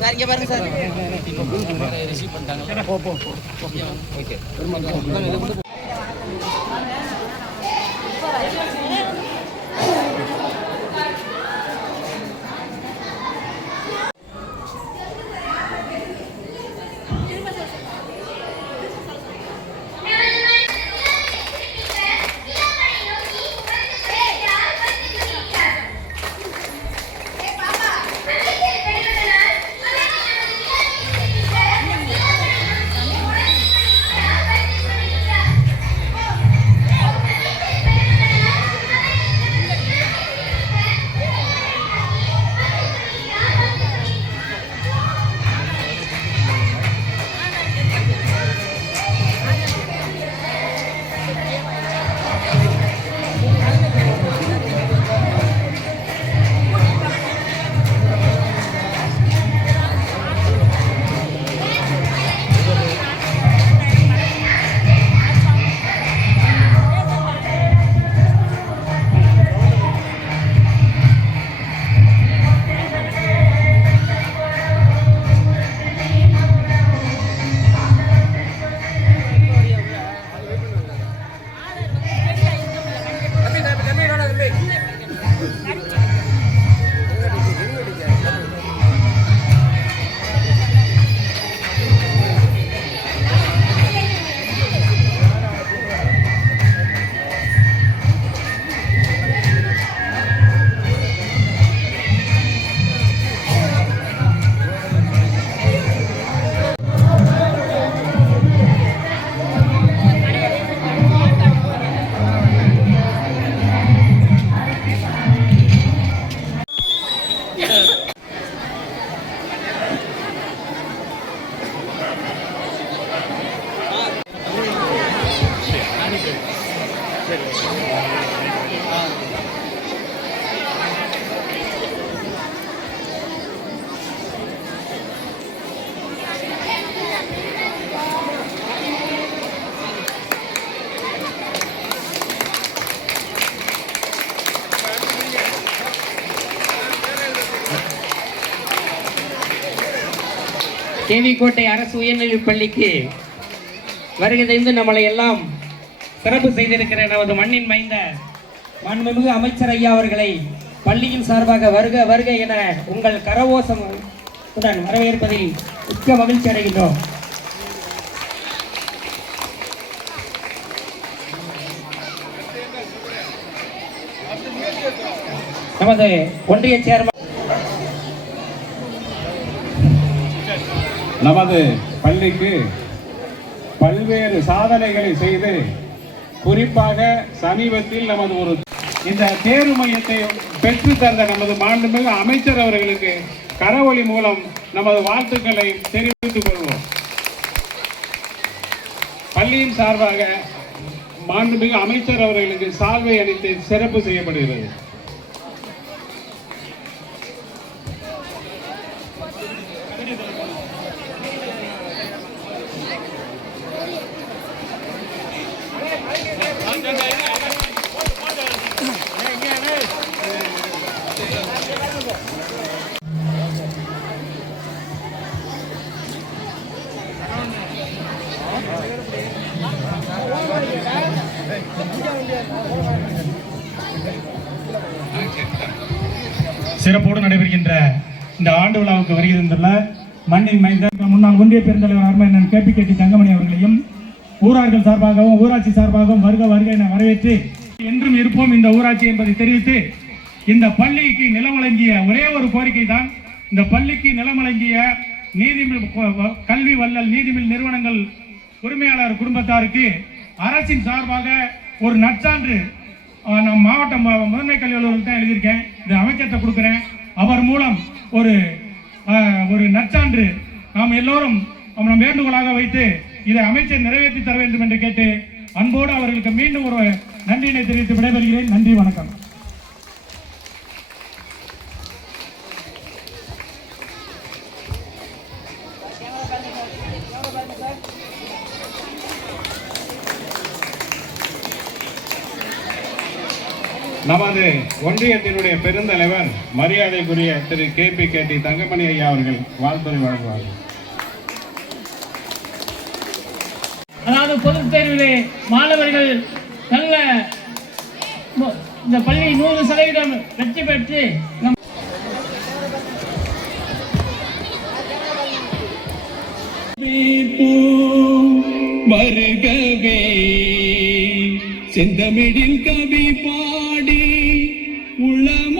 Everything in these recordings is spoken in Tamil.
சார் இங்க பாருங்க சார். தேவிக்கோட்டை அரசு உயர்நிலைப் பள்ளிக்கு வருகை தந்து நம்மளை எல்லாம் சிறப்பு செய்திருக்கிற நமது மண்ணின் மைந்த மாண்புமிகு அமைச்சர் ஐயா அவர்களை பள்ளியின் சார்பாக வருக வருக என உங்கள் கரவோசம் உடன் வரவேற்பதில் மிக்க மகிழ்ச்சி அடைகின்றோம். நமது ஒன்றிய சேர்மன் நமது பள்ளிக்கு பல்வேறு சாதனைகளை செய்து குறிப்பாக சமீபத்தில் நமது ஒரு இந்த தேர்வு மையத்தை பெற்று தந்த நமது மாண்புமிகு அமைச்சர் அவர்களுக்கு கரவொலி மூலம் நமது வாழ்த்துக்களை தெரிவித்துக் கொள்வோம். பள்ளியின் சார்பாக மாண்புமிகு அமைச்சர் அவர்களுக்கு சால்வை அளித்து சிறப்பு செய்யப்படுகிறது. சிறப்போடு நடைபெறுகின்ற இந்த ஆண்டு விழாவுக்கு வருகின்ற மண்ணின் மைந்த முன்னாள் ஒன்றிய பெருந்தலைவர் அருமையன் கேபி கேட்டி தங்கமணி அவர்களையும் ஊரார்கள் சார்பாகவும் ஊராட்சி சார்பாகவும் வருக வருக என வரவேற்று என்றும் இருப்போம் இந்த ஊராட்சி என்பதை தெரிவித்து இந்த பள்ளிக்கு நிலம் வழங்கிய ஒரே ஒரு கோரிக்கை தான். இந்த பள்ளிக்கு நிலம் வழங்கிய நீதிமில் கல்வி வல்லல் நீதிமில் நிறுவனங்கள் உரிமையாளர் குடும்பத்தாருக்கு அரசின் சார்பாக ஒரு நற்சான்று நம் மாவட்ட முதன்மை கல்வி அலுவலர்கள் தான் எழுதியிருக்கேன். இது அமைச்சர்கிட்ட கொடுக்குறேன். அவர் மூலம் ஒரு ஒரு நற்சான்று நாம் எல்லோரும் நம் வேண்டுகோளாக வைத்து இதை அமைச்சர் நிறைவேற்றி தர வேண்டும் என்று கேட்டு அன்போடு அவர்களுக்கு மீண்டும் ஒரு நன்றியினை தெரிவித்து விடைபெறுகிறேன். நன்றி வணக்கம். நமது ஒன்றியத்தினுடைய பெருந்தலைவர் மரியாதைக்குரிய Thiru K P K D Thangamani ஐயா அவர்கள் வாழ்த்துறை வழங்குவார்கள். அதாவது பொதுத் தேர்விலே மாணவர்கள் நல்ல இந்த பள்ளி நூறு சதவீதம் வெற்றி பெற்று நம் வருகவே. செந்தமிழில் கவி பாடி உளமாற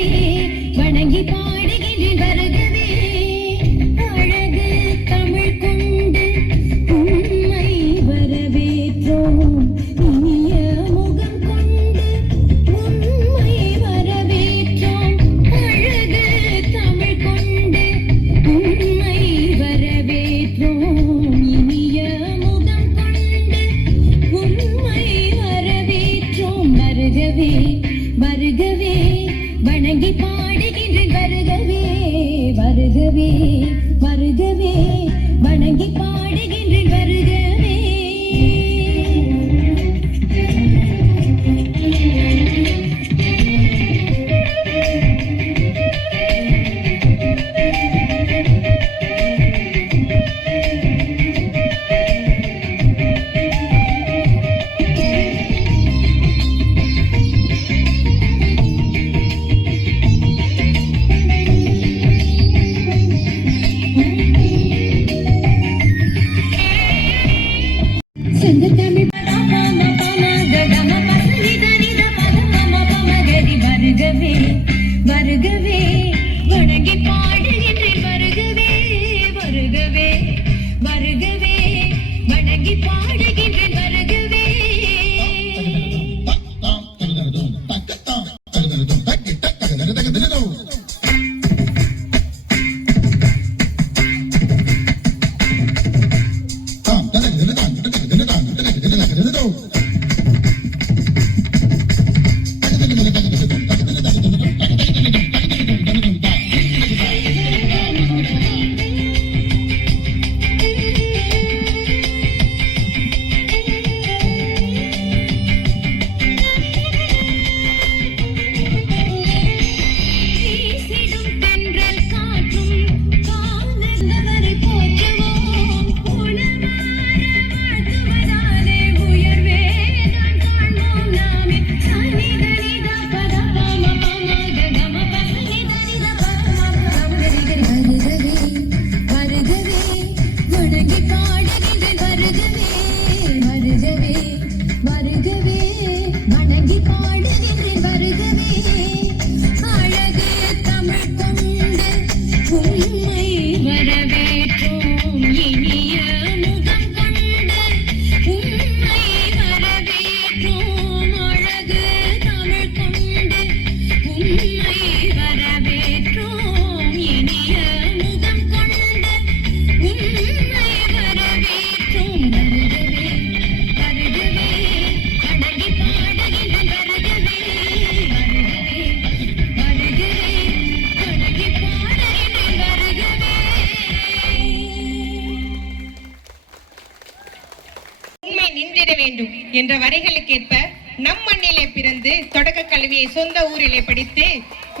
என்ற வரிகளுக்கேற்ப நம் மண்ணிலே பிறந்து தொடக்க கல்வியை சொந்த ஊரிலே படித்து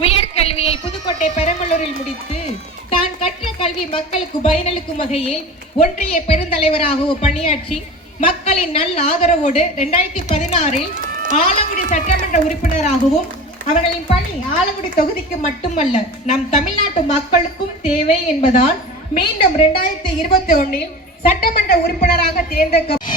உயர்கல்வியை புதுக்கோட்டை பெரம்பலூரில் முடித்து தான் கற்ற கல்வி மக்களுக்கு பயனளிக்கும் வகையில் ஒன்றிய பெருந்தலைவராகவும் பணியாற்றி மக்களின் நல் ஆதரவோடு இரண்டாயிரத்தி பதினாறில் ஆலங்குடி சட்டமன்ற உறுப்பினராகவும் அவர்களின் பணி ஆலங்குடி தொகுதிக்கு மட்டுமல்ல நம் தமிழ்நாட்டு மக்களுக்கும் தேவை என்பதால் மீண்டும் இரண்டாயிரத்தி இருபத்தி ஒன்னில் சட்டமன்ற உறுப்பினராக தேர்ந்தெடுக்க